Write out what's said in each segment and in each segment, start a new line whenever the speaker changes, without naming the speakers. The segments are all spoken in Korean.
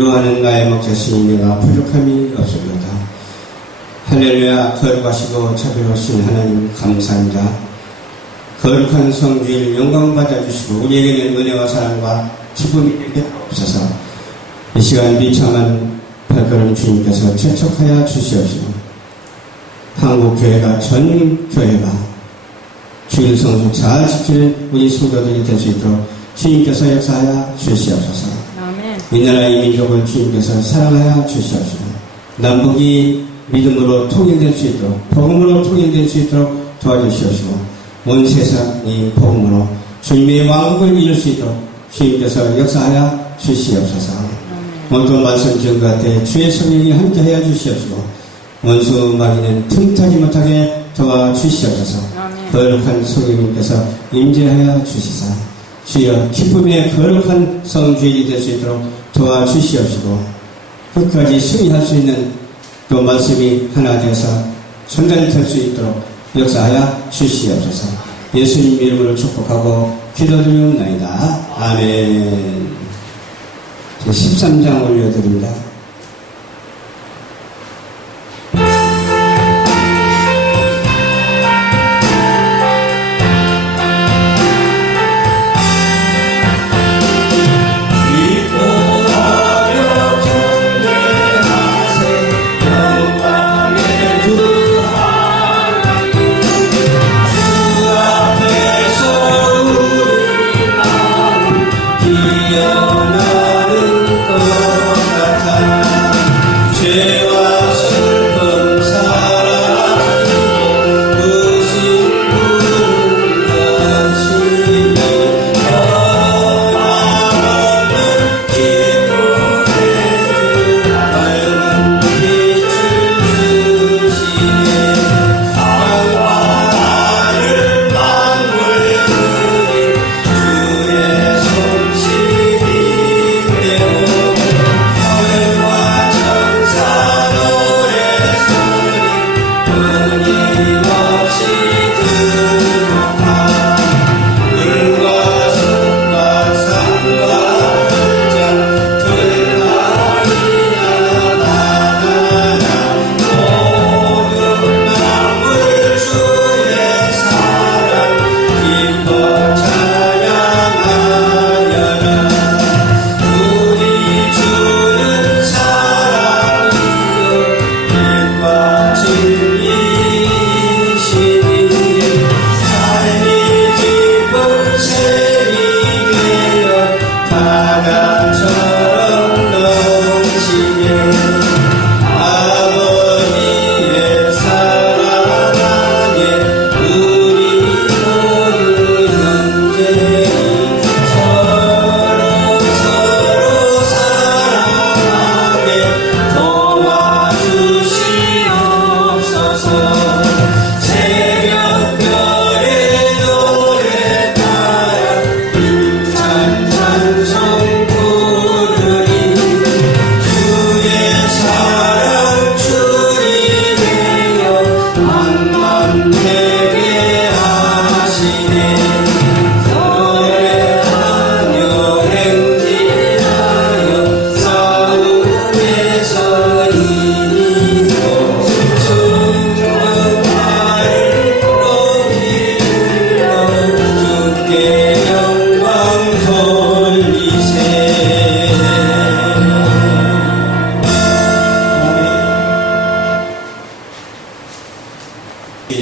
나의 목자시니 내가 부족함이 없습니다. 할렐루야 거룩하시고 자비로우신 하나님 감사합니다. 거룩한 성주를 영광 받아주시고 우리에게는 은혜와 사랑과 기쁨이 없어서 이 시간 비참한 발걸음 주님께서 채촉하여 주시옵시고 한국교회가 전 교회가 주일 성수 잘 지킬 우리 성도들이 될 수 있도록 주님께서 역사하여 주시옵소서.
아멘.
이 나라의 민족을 주님께서 사랑하여 주시옵시고 남북이 믿음으로 통일될 수 있도록 복음으로 통일될 수 있도록 도와주시옵시고 온 세상이 복음으로 주님의 왕국을 이룰 수 있도록 주님께서 역사하여 주시옵소서. 오늘 말씀 증거할 때 주의 성령이 함께하여 주시옵시고 원수 마귀는 틈타지 못하게 도와주시옵소서. 거룩한 성령님께서 임재하여 주시사 주여 기쁨의 거룩한 성주일이 될 수 있도록 도와주시옵시고 끝까지 승리할 수 있는 또 말씀이 하나 되어서 전달될 수 있도록 역사하여 주시옵소서. 예수님 이름으로 축복하고 기도드리옵나이다. 아멘. 제 13장 올려드립니다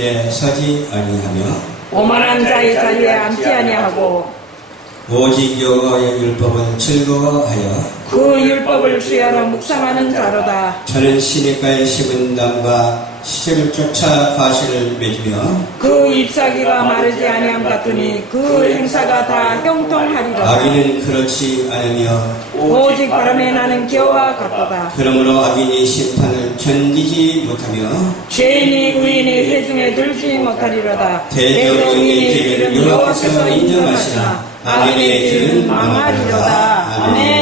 이에 서지 아니하며
오만한 자의 자리에 앉지 아니하고
오직 여호와의 율법은 즐거워하여
그 율법을 수여로 묵상하는 자로다.
저는 시냇가에 심은 나무가 시절을 쫓아 가시를 맺으며
그 잎사귀가 마르지 아니함 같으니 그 행사가 다 형통하리로다.
악인은 그렇지 않으며
오직 바람에 나는 겨와 같도다.
그러므로 악인이 심판을 견디지 못하며
죄인이 의인의 회중에 들지 못하리로다.
대적의 길을 여호와께서 인정하시나 악인의 길은 망하리로다. 아멘.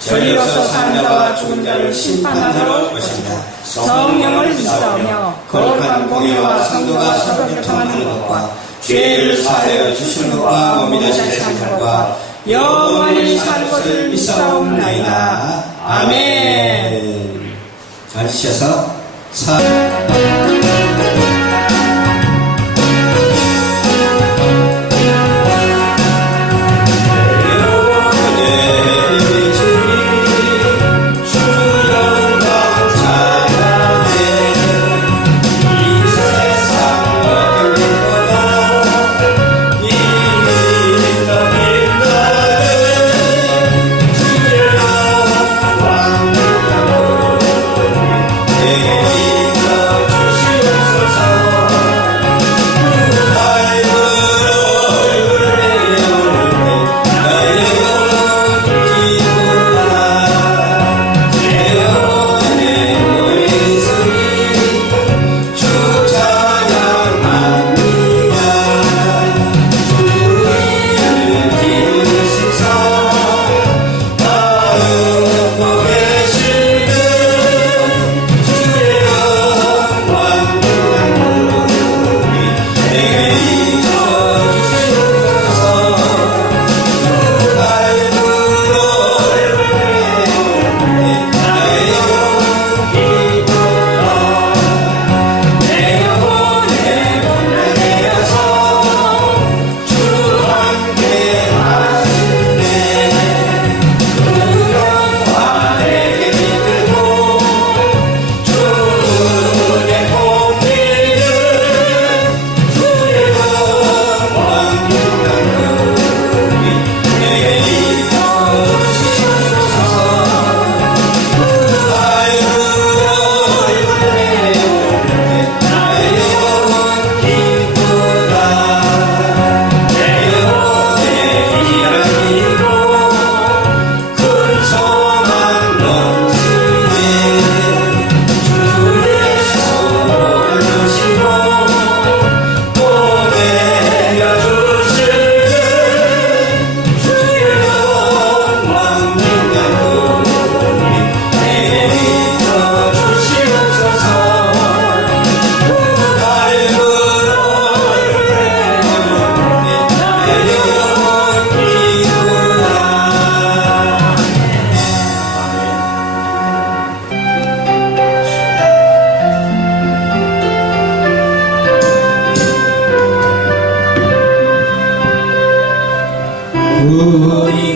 저리로서 사는 자와 죽은 자를 심판하러 오시다. 성령을 믿사오며 거룩한 공의와 성도가 서로 교통하는 것과 죄를 사하여 주시는 것과 몸이 다시 사는 것과 영원히 사는 것을 믿사옵나이다. 아멘.
잘 쉬어서 사 우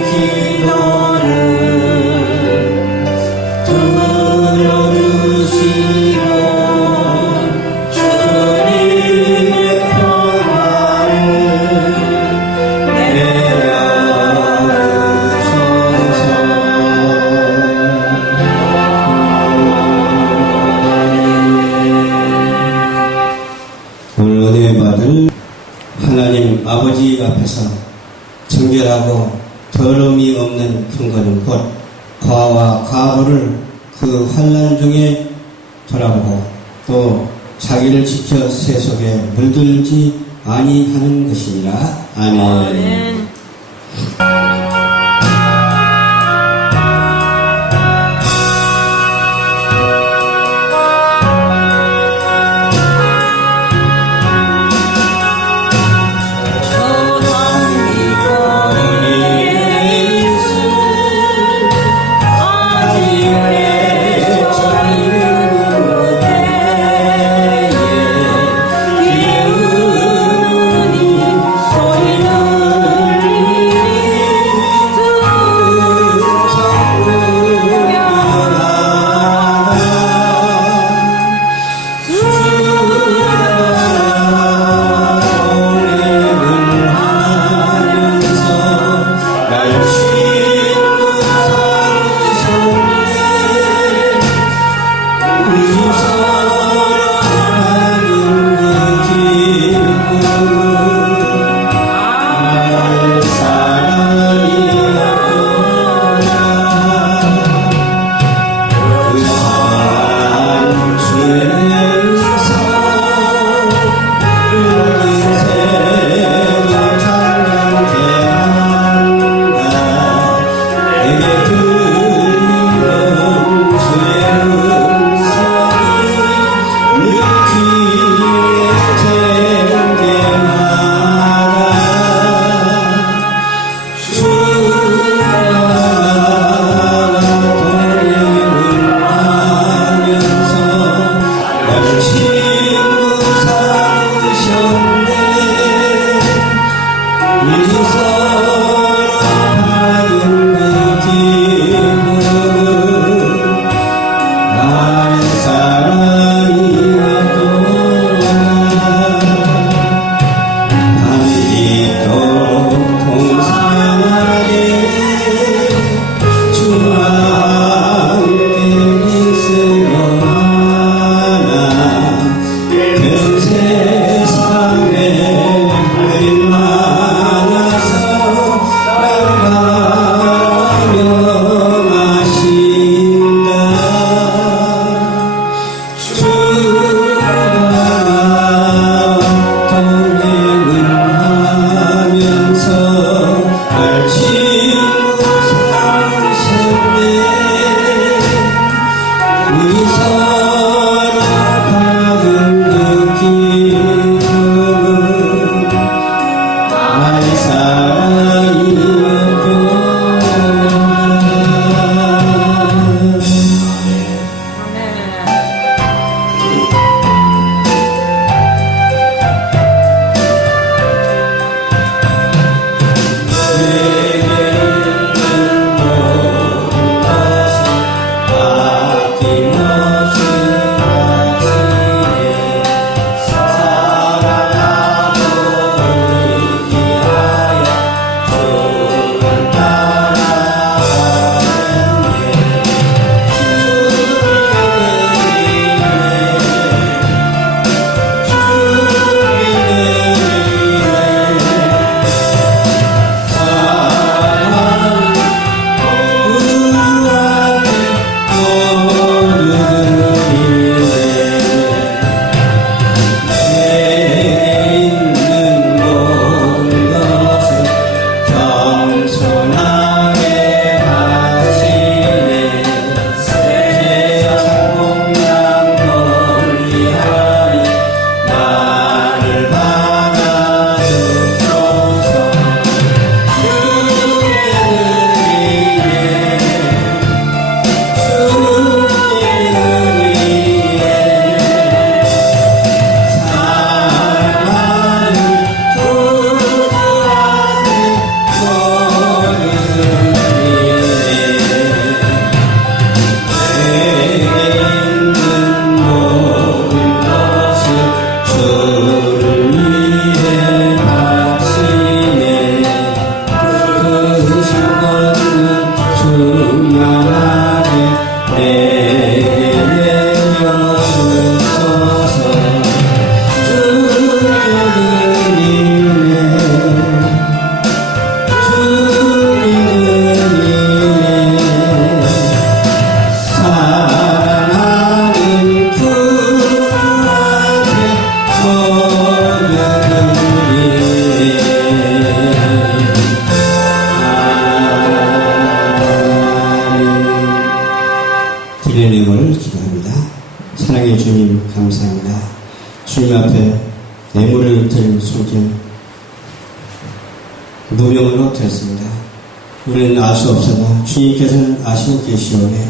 주님께서는 아시고 계시오에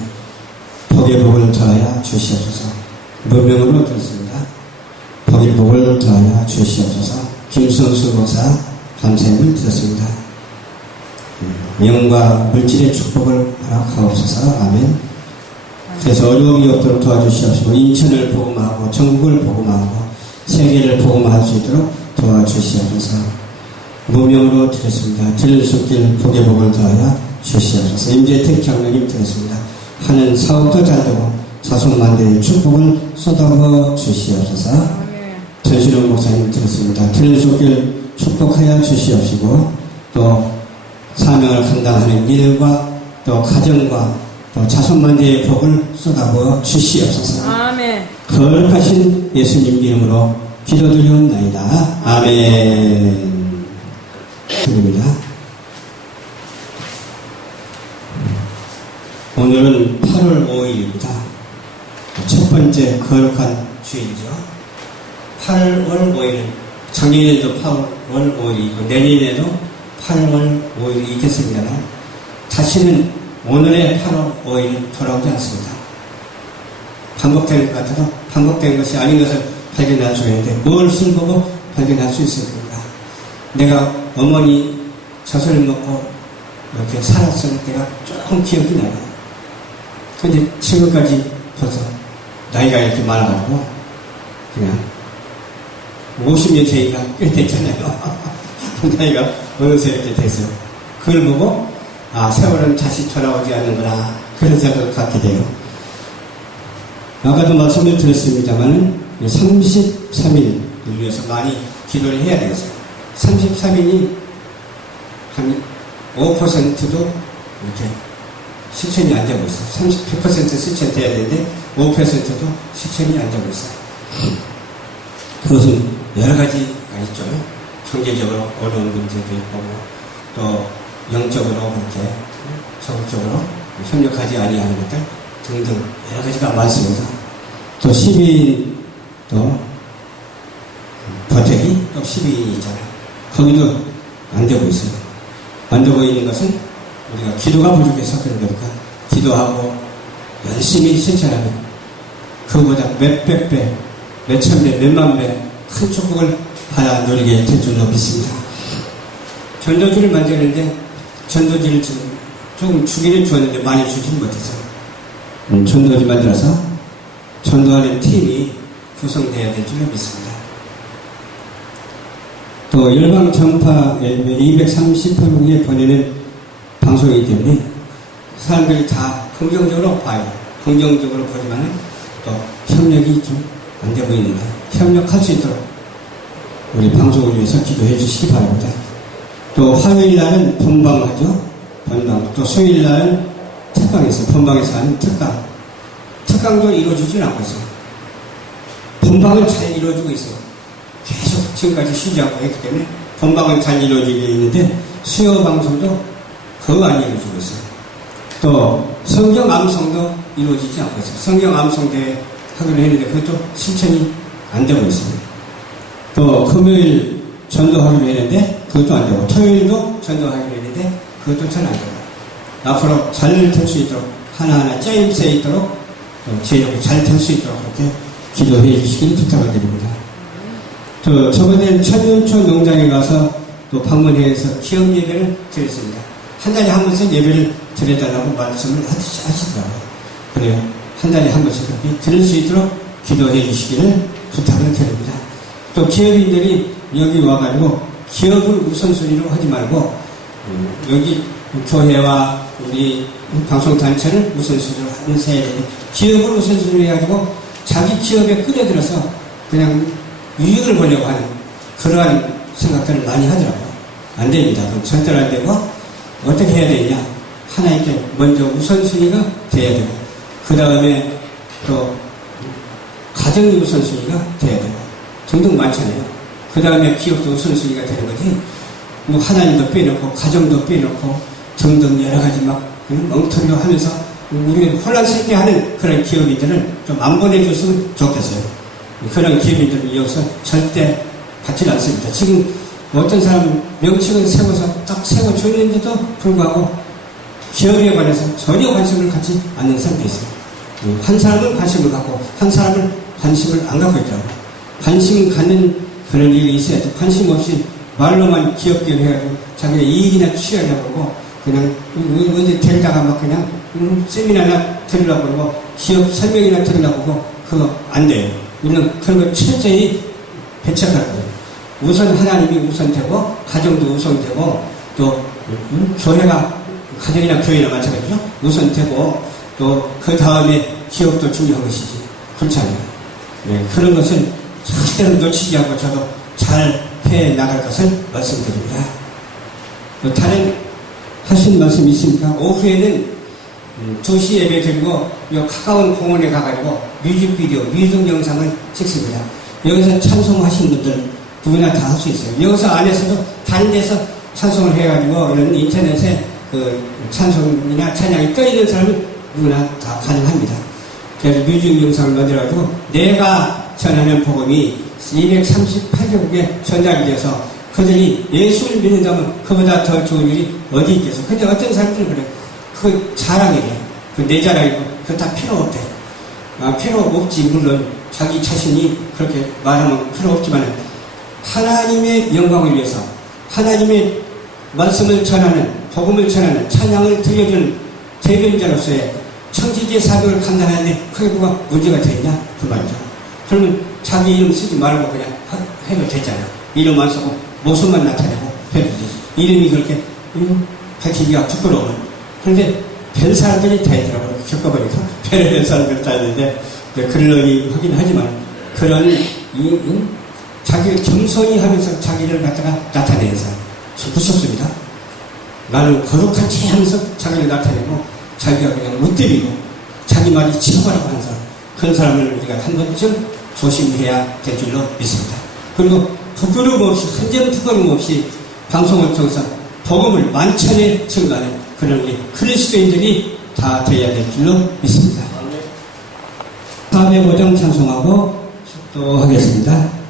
복의 복을 더하여 주시옵소서 무명으로 드렸습니다. 복의 복을 더하여 주시옵소서 김성수 목사 감사함을 드렸습니다. 영과 물질의 축복을 허락하옵소서 아멘 그래서 어려움이 없도록 도와주시옵시고 인천을 복음하고 전국을 복음하고 세계를 복음할 수 있도록 도와주시옵소서 무명으로 드렸습니다. 들을 숲길 복의 복을 더하여 주시옵소서 임재택 장로님 드렸습니다. 하는 사업도 잘 되고 자손 만대의 축복을 쏟아부어 주시옵소서. 전신원 목사님 들었습니다. 들을 숲길 축복하여 주시옵시고 또 사명을 감당하는 일과 또 가정과 또 자손 만대의 복을 쏟아부어 주시옵소서.
아멘.
거룩하신 예수님 이름으로 기도드리옵나이다. 아멘. 드립니다. 오늘은 8월 5일입니다. 첫 번째 거룩한 주일이죠. 8월 5일은 작년에도 8월 5일이고 내년에도 8월 5일이 있겠습니다만 다시는 오늘의 8월 5일은 돌아오지 않습니다. 반복되는 것 같아도 반복된 것이 아닌 것을 발견할 수 있는데 뭘 쓸보고 발견할 수 있을 겁니다. 내가 어머니 젖을 먹고 이렇게 살았을 때가 조금 기억이 나요. 근데 지금까지 벌써 나이가 이렇게 많아가지고 그냥 50년 차이가 꽤 됐잖아요. 나이가 어느새 이렇게 됐어요. 그걸 보고 아 세월은 다시 돌아오지 않는구나 그런 생각을 갖게 돼요. 아까도 말씀을 드렸습니다만 33일을 위해서 많이 기도를 해야 되겠어요. 33일이 한 5%도 이렇게 실천이 안 되고 있어요. 30, 100% 실천돼야 되는데 5%도 실천이 안 되고 있어요. 그것은 여러 가지가 있죠. 경제적으로 어려운 문제도 있고 또 영적으로 그렇게 적극적으로 협력하지 아니하는 것들 등등 여러 가지가 많습니다. 또 12인 또 버태기 또 12인이 있잖아요. 거기도 안 되고 있어요. 안 되고 있는 것은 우리가 기도가 부족해서 그런 거니까 기도하고 열심히 실천하면 그보다 몇백 배, 몇천 배, 몇만 배 큰 축복을 받아 누리게 될 줄로 믿습니다. 전도지를 만드는데 전도지를 지금 조금 주기는 주었는데 많이 주지는 못했어요. 음, 전도지 만들어서 전도하는 팀이 구성되어야 될 줄로 믿습니다. 또 열방 전파 230회국에 보내는 방송이기 때문에 사람들이 다 긍정적으로 봐요. 긍정적으로 보지만은 또 협력이 좀 안 되고 있는데 협력할 수 있도록 우리 방송을 위해서 기도해 주시기 바랍니다. 또 화요일 날은 본방하죠. 본방. 또 수요일 날은 특강에서 본방에서 하는 특강. 특강도 이루어지지 않고 있어요. 본방을 잘 이루어지고 있어요. 계속 지금까지 쉬지 않고 했기 때문에 본방은 잘 이루어지고 있는데 수요 방송도 그 거안 이루어지고 있어요. 또 성경 암송도 이루어지지 않고 있어요. 성경 암송 대회 하기로 했는데 그것도 실천이 안 되고 있습니다. 또 금요일 전도하기로 했는데 그것도 안 되고 토요일도 전도하기로 했는데 그것도 잘 안 되고 앞으로 잘될수 있도록 하나하나 짜임새 있도록 제력이 잘될수 있도록 그렇게 기도해 주시길 부탁을 드립니다. 저 저번에 천년초 농장에 가서 또 방문회에서 기업 예배를 드렸습니다. 한 달에 한 번씩 예배를 드려달라고 말씀을 하시- 하시더라고요. 그래요. 한 달에 한 번씩 그렇게 들을 수 있도록 기도해 주시기를 부탁을 드립니다. 또 기업인들이 여기 와가지고 기업을 우선순위로 하지 말고 음, 여기 교회와 우리 방송단체를 우선순위로 하는 세대니 기업을 우선순위로 해가지고 자기 기업에 끌어들여서 그냥 유익을 보려고 하는 그러한 생각들을 많이 하더라고요. 안 됩니다. 절대로 안 되고 어떻게 해야 되냐? 하나님께 먼저 우선순위가 돼야 되고 그 다음에 또 가정이 우선순위가 돼야 되고 등등 많잖아요. 그 다음에 기업도 우선순위가 되는 거지. 뭐 하나님도 빼놓고 가정도 빼놓고 등등 여러 가지 막 엉터리로 하면서 우리 혼란스럽게 하는 그런 기업인들은 좀안 보내줬으면 좋겠어요. 그런 기업인들은 이어서 절대 받지 않습니다. 지금 어떤 사람 명칭을 세워서 딱 세워줬는데도 불구하고 기업에 관해서 전혀 관심을 갖지 않는 사람도 있어요. 한 사람은 관심을 갖고 한 사람은 관심을 안 갖고 있더라고요. 관심 갖는 그런 일이 있어야지 관심 없이 말로만 기업 기업 해가지고 자기의 이익이나 취하려고 그러고 그냥 어디 데리다가 막 그냥 음, 세미나나 들으려고 그러고 기업 설명이나 들으려고 그러고 그거 안 돼요. 우리는 그런 걸 철저히 배척할 거예요. 우선 하나님이 우선되고 가정도 우선되고 또 음, 교회가 가정이나 교회나 마찬가지죠. 우선되고 또 그 다음에 기업도 중요한 것이지. 그렇지 않아요. 네, 그런 것은 절대로 놓치지 않고 저도 잘 해 나갈 것을 말씀드립니다. 또 다른 하신 말씀 있습니까? 오후에는 음, 2시 예배 드리고 요 가까운 공원에 가가지고 뮤직비디오, 뮤직 영상을 찍습니다. 여기서 찬송하신 분들 누구나 다 할 수 있어요. 여기서 안에서도 다른 데서 찬송을 해가지고 이런 인터넷에 그 찬송이나 찬양이 떠 있는 사람은 누구나 다 가능합니다. 그래서 뮤직 영상을 만들어가지고 내가 전하는 복음이 238개국에 전달이 돼서 그들이 예수를 믿는다면 그보다 더 좋은 일이 어디 있겠어. 근데 어떤 사람들은 그래. 그 자랑이래. 그 내 자랑이고 그거 다 필요 없대. 아, 필요 없지. 물론 자기 자신이 그렇게 말하면 필요 없지만 하나님의 영광을 위해서 하나님의 말씀을 전하는 복음을 전하는 찬양을 들려주는 대변자로서의 청지기의 사역을 감당하는데 그게 뭐가 문제가 되냐 그 말이죠. 그러면 자기 이름 쓰지 말고 그냥 하- 해도 되잖아. 이름만 쓰고 모습만 나타내고 해도 되지. 이름이 그렇게 음, 밝히기가 부끄러우면. 그런데 별 사람들이 다 있더라고요. 겪어보니까 별의 사람들 다 있는데 네, 그러니 하긴 하지만 그런 이, 음, 자기를 겸손히 하면서 자기를 갖다가 참 무섭습니다. 나는 거룩한 체 하면서 자기를 나타내고 자기가 그냥 못 때리고 자기 말이 치고라고 하는 사람 그런 사람을 우리가 한 번쯤 조심해야 될 줄로 믿습니다. 그리고 부끄러움 없이 한점 부끄러움 없이 방송을 통해서 복음을 만천에 증가하는 그런 우리 그리스도인들이 다 되어야 될 줄로 믿습니다. 다음에 고정 찬송하고 축도하겠습니다.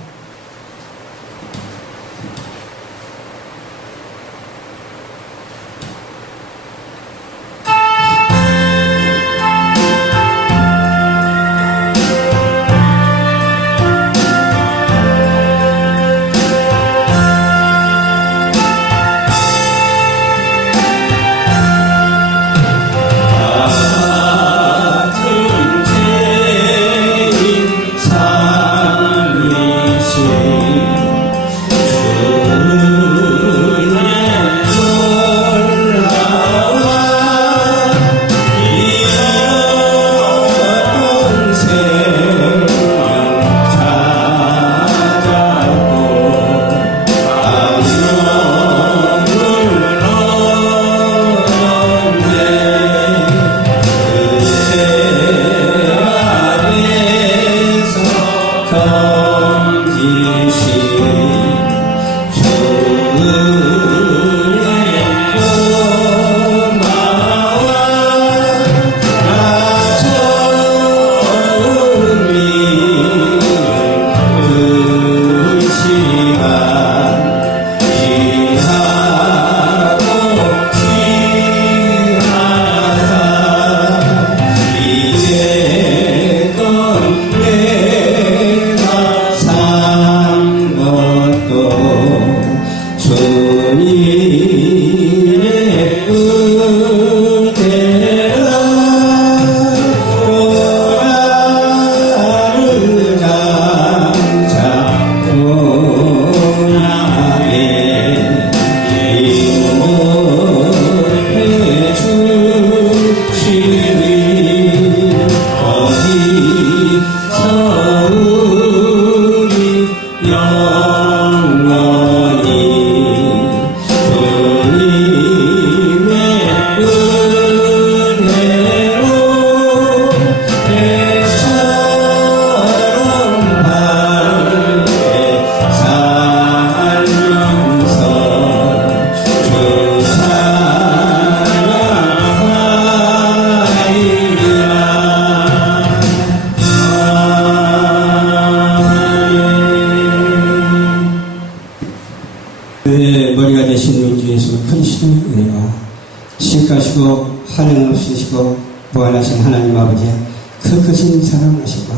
그 크신 사랑하심과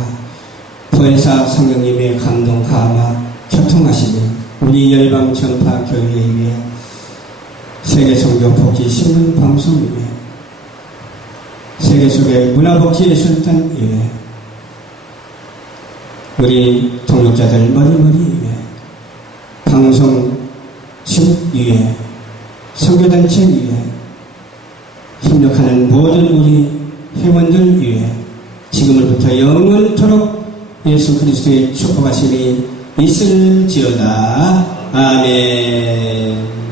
보혜사 성령님의 감동 감화 교통하심이 우리 열방 전파 교회에 위해 세계 성교 복지 신문 방송 위에 세계 속의 문화 복지 예술단 위에 우리 동역자들 머리머리 위에 방송 집 위에 선교단체 위에 협력하는 모든 우리 회원들 위해 지금부터 영원토록 예수 그리스도의 축복하심이 있을지어다. 아멘.